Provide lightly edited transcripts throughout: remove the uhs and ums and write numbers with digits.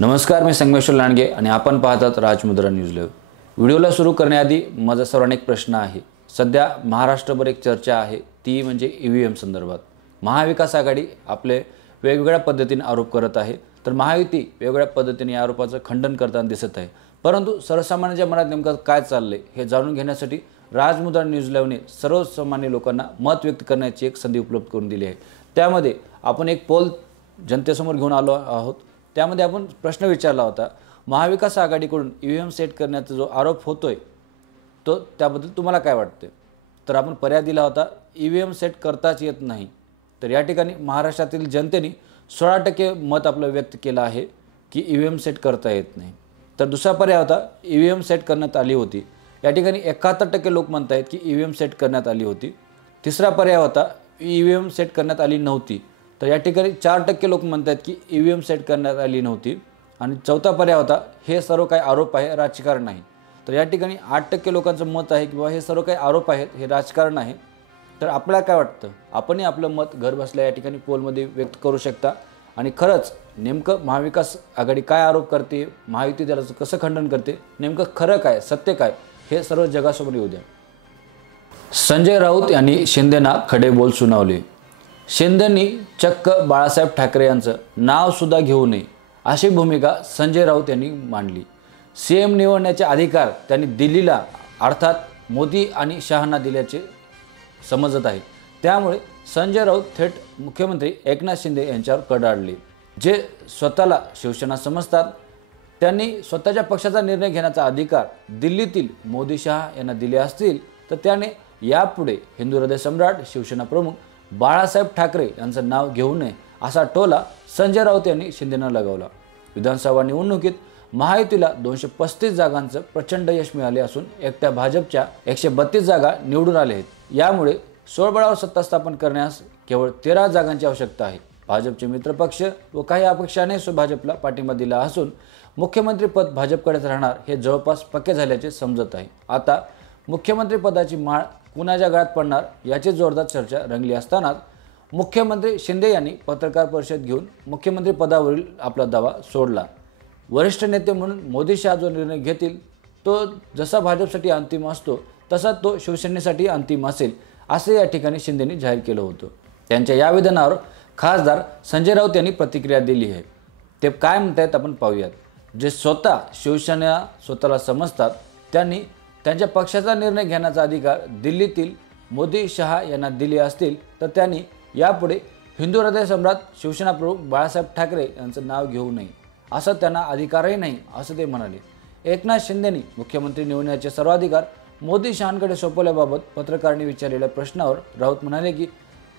नमस्कार, मी संगमेश्वर लांडगे आणि आपण पाहतात राजमुद्रा न्यूज लाईव्ह। व्हिडिओला सुरू करण्याआधी माझा सर्वांना एक प्रश्न आहे। सध्या महाराष्ट्रभर एक चर्चा आहे, ती म्हणजे ईव्हीएम संदर्भात। महाविकास आघाडी आपले वेगवेगळ्या पद्धतीने आरोप करत आहे, तर महायुती वेगवेगळ्या पद्धतीने या आरोपाचं खंडन करताना दिसत आहे। परंतु सर्वसामान्यांच्या मनात नेमकं काय चाललंय हे जाणून घेण्यासाठी राजमुद्रा न्यूज लाईव्हने सर्वसामान्य लोकांना मत व्यक्त करण्याची एक संधी उपलब्ध करून दिली आहे। त्यामध्ये आपण एक पोल जनतेसमोर घेऊन आलो आहोत। त्यामध्ये आपण प्रश्न विचारला होता, महाविकास आघाडीकडून ईव्हीएम सेट करण्याचा जो आरोप होतोय तो त्याबद्दल तुम्हाला काय वाटते? तर आपण पर्याय दिला होता, ईव्हीएम सेट करताच येत नाही। तर या ठिकाणी महाराष्ट्रातील जनतेने 16% मत आपलं व्यक्त केलं आहे की ईव्हीएम सेट करता येत नाही। तर दुसरा पर्याय होता, ईव्हीएम सेट करण्यात आली होती। या ठिकाणी 71% लोक म्हणत आहेत की ईव्हीएम सेट करण्यात आली होती। तिसरा पर्याय होता, ईव्हीएम सेट करण्यात आली नव्हती। तर या ठिकाणी 4% लोक म्हणतात की ईव्हीएम सेट करण्यात आली नव्हती। आणि चौथा पर्याय होता, हे सर्व काही आरोप आहे, राजकारण नाही। तर या ठिकाणी 8% लोकांचं मत आहे की हे सर्व काही आरोप आहेत, हे राजकारण आहे। तर आपल्याला काय वाटतं? आपणही आपलं मत घर बसल्या या ठिकाणी पोलमध्ये व्यक्त करू शकता। आणि खरंच नेमकं महाविकास आघाडी काय आरोप करते, महायुती त्याचं कसं खंडन करते, नेमकं खरं काय, सत्य काय, हे सर्व जगासमोर येऊ द्या। संजय राऊत यांनी शिंदेंना खडे बोल सुनावले। शिंदेंनी चक्क बाळासाहेब ठाकरे यांचं नाव सुद्धा घेऊ नये अशी भूमिका संजय राऊत यांनी मांडली। सीएम निवडण्याचे अधिकार त्यांनी दिल्लीला अर्थात मोदी आणि शहांना दिल्याचे समजत आहे। त्यामुळे संजय राऊत थेट मुख्यमंत्री एकनाथ शिंदे यांच्यावर कडाडले। जे स्वतःला शिवसेना समजतात त्यांनी स्वतःच्या पक्षाचा निर्णय घेण्याचा अधिकार दिल्लीतील मोदी शहा यांना दिले असतील, तर त्याने यापुढे हिंदू हृदय सम्राट शिवसेना प्रमुख बाळासाहेब ठाकरे यांचं नाव घेऊ नये असा टोला संजय राऊत यांनी शिंदेंना लगावला। विधानसभा निवडणुकीत महायुतीला 235 जागांचं प्रचंड यश मिळाले असून एकट्या भाजपच्या 132 जागा निवडून आले आहेत। यामुळे स्वबळावर सत्ता स्थापन करण्यास केवळ 13 जागांची आवश्यकता आहे। भाजपचे मित्रपक्ष व काही अपक्षाने भाजपला पाठिंबा दिला असून मुख्यमंत्रीपद भाजपकडेच राहणार हे जवळपास पक्के झाल्याचे समजत आहे। आता मुख्यमंत्रीपदाची माळ कुणाच्या गळ्यात पडणार याची जोरदार चर्चा रंगली असतानाच मुख्यमंत्री शिंदे यांनी पत्रकार परिषद घेऊन मुख्यमंत्री पदावरील आपला दावा सोडला। वरिष्ठ नेते म्हणून मोदी शहा जो निर्णय घेतील तो जसा भाजपसाठी अंतिम असतो तसा तो शिवसेनेसाठी अंतिम असेल असे या ठिकाणी शिंदेंनी जाहीर केलं होतं। त्यांच्या या विधानावर खासदार संजय राऊत यांनी प्रतिक्रिया दिली आहे। ते काय म्हणतात आपण पाहूयात। जे स्वतः शिवसेना स्वतःला समजतात त्यांनी त्यांच्या पक्षाचा निर्णय घेण्याचा अधिकार दिल्लीतील मोदी शहा यांना दिले असतील, तर त्यांनी यापुढे हिंदू हृदय सम्राट शिवसेना प्रमुख बाळासाहेब ठाकरे यांचं नाव घेऊ नये असं त्यांना अधिकारही नाही असं ते म्हणाले। एकनाथ शिंदेंनी मुख्यमंत्री निवडण्याचे सर्वाधिकार मोदी शहांकडे सोपवल्याबाबत पत्रकारांनी विचारलेल्या प्रश्नावर राऊत म्हणाले की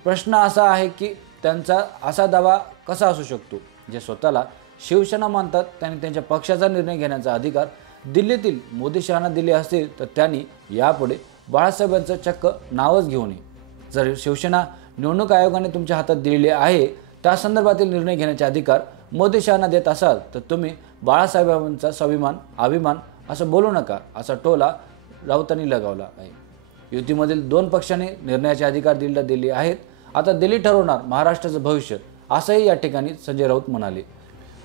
प्रश्न असा आहे की त्यांचा असा दावा कसा असू शकतो? जे स्वतःला शिवसेना मानतात त्यांनी त्यांच्या पक्षाचा निर्णय घेण्याचा अधिकार दिल्लीतील मोदी शहांना दिले असतील, तर त्यांनी यापुढे बाळासाहेबांचं चक्क नावच घेऊ नये। जर शिवसेना निवडणूक आयोगाने तुमच्या हातात दिलेले आहे त्या संदर्भातील निर्णय घेण्याचे अधिकार मोदी शहांना देत असाल, तर तुम्ही बाळासाहेबांचा स्वाभिमान अभिमान असं बोलू नका असा टोला राऊतांनी लगावला आहे। युतीमधील 2 पक्षांनी निर्णयाचे अधिकार दिले आहेत। आता दिल्ली ठरवणार महाराष्ट्राचं भविष्य असंही या ठिकाणी संजय राऊत म्हणाले।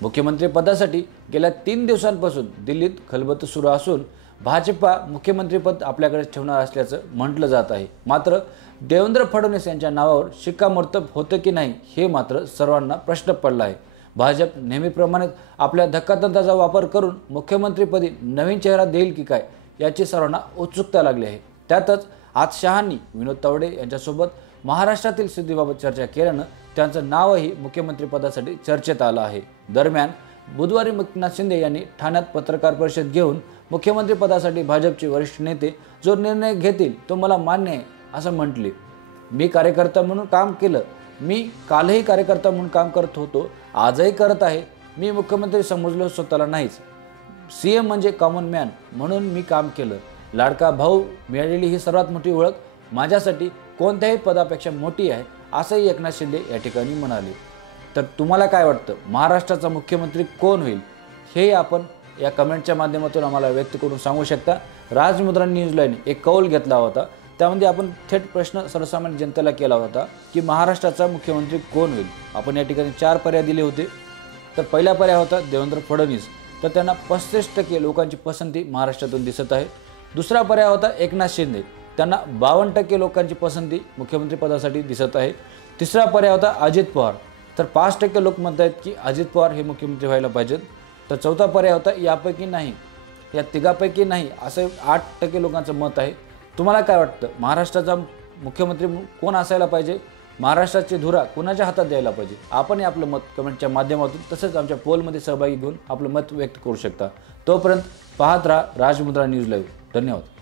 मुख्यमंत्री पदासाठी गेल्या 3 दिवसांपासून दिल्लीत खलबत सुरू असून भाजपा मुख्यमंत्रीपद आपल्याकडे ठेवणार असल्याचं म्हटलं जात आहे। मात्र देवेंद्र फडणवीस यांच्या नावावर शिक्कामोर्तब होतं की नाही हे मात्र सर्वांना प्रश्न पडला आहे। भाजप नेहमीप्रमाणे आपल्या धक्कातंत्राचा वापर करून मुख्यमंत्रीपदी नवीन चेहरा देईल की काय याची सर्वांना उत्सुकता लागली आहे। त्यातच आज शहांनी विनोद तावडे यांच्यासोबत महाराष्ट्रातील स्थितीबाबत चर्चा केल्यानं त्यांचं नावही मुख्यमंत्रीपदासाठी चर्चेत आलं आहे। दरम्यान बुधवारी एकनाथ शिंदे यांनी ठाण्यात पत्रकार परिषद घेऊन मुख्यमंत्रीपदासाठी भाजपचे वरिष्ठ नेते जो निर्णय घेतील तो मला मान्य आहे असं म्हटले। मी कार्यकर्ता म्हणून काम केलं, मी कालही कार्यकर्ता म्हणून काम करत होतो, आजही करत आहे। मी मुख्यमंत्री समजलो स्वतःला नाहीच। सीएम म्हणजे कॉमन मॅन म्हणून मी काम केलं। लाडका भाऊ मिळालेली ही सर्वात मोठी ओळख माझ्यासाठी कोणत्याही पदापेक्षा मोठी आहे असंही एकनाथ शिंदे या ठिकाणी म्हणाले। तर तुम्हाला काय वाटतं, महाराष्ट्राचा मुख्यमंत्री कोण होईल हे आपण या कमेंटच्या माध्यमातून आम्हाला व्यक्त करून सांगू शकता। राजमुद्रा न्यूज लाईव्हने एक कौल घेतला होता, त्यामध्ये आपण थेट प्रश्न सर्वसामान्य जनतेला केला होता की महाराष्ट्राचा मुख्यमंत्री कोण होईल। आपण या ठिकाणी 4 पर्याय दिले होते। तर पहिला पर्याय होता देवेंद्र फडणवीस, तर त्यांना 35% लोकांची पसंती महाराष्ट्रातून दिसत आहे. दुसरा पर्याय होता एकनाथ शिंदे, त्यांना 52% लोकांची पसंती मुख्यमंत्री पदासाठी दिसत आहे. तिसरा पर्याय होता अजित पवार, तर 5% लोक म्हणत आहेत की अजित पवार हे मुख्यमंत्री व्हायला पाहिजेत. तर चौथा पर्याय होता यापैकी नाही, या तिघापैकी नाही, असं 8% लोकांचं मत आहे. तुम्हाला काय वाटतं, महाराष्ट्राचा मुख्यमंत्री कोण असायला पाहिजे? महाराष्ट्राची धुरा कोणाच्या हातात द्यायला पाहिजे? आपणही आपलं मत कमेंटच्या माध्यमातून तसंच आमच्या पोलमध्ये सहभागी घेऊन आपलं मत व्यक्त करू शकता. तोपर्यंत पाहत राहा राजमुद्रा न्यूज लाईव्ह. धन्यवाद.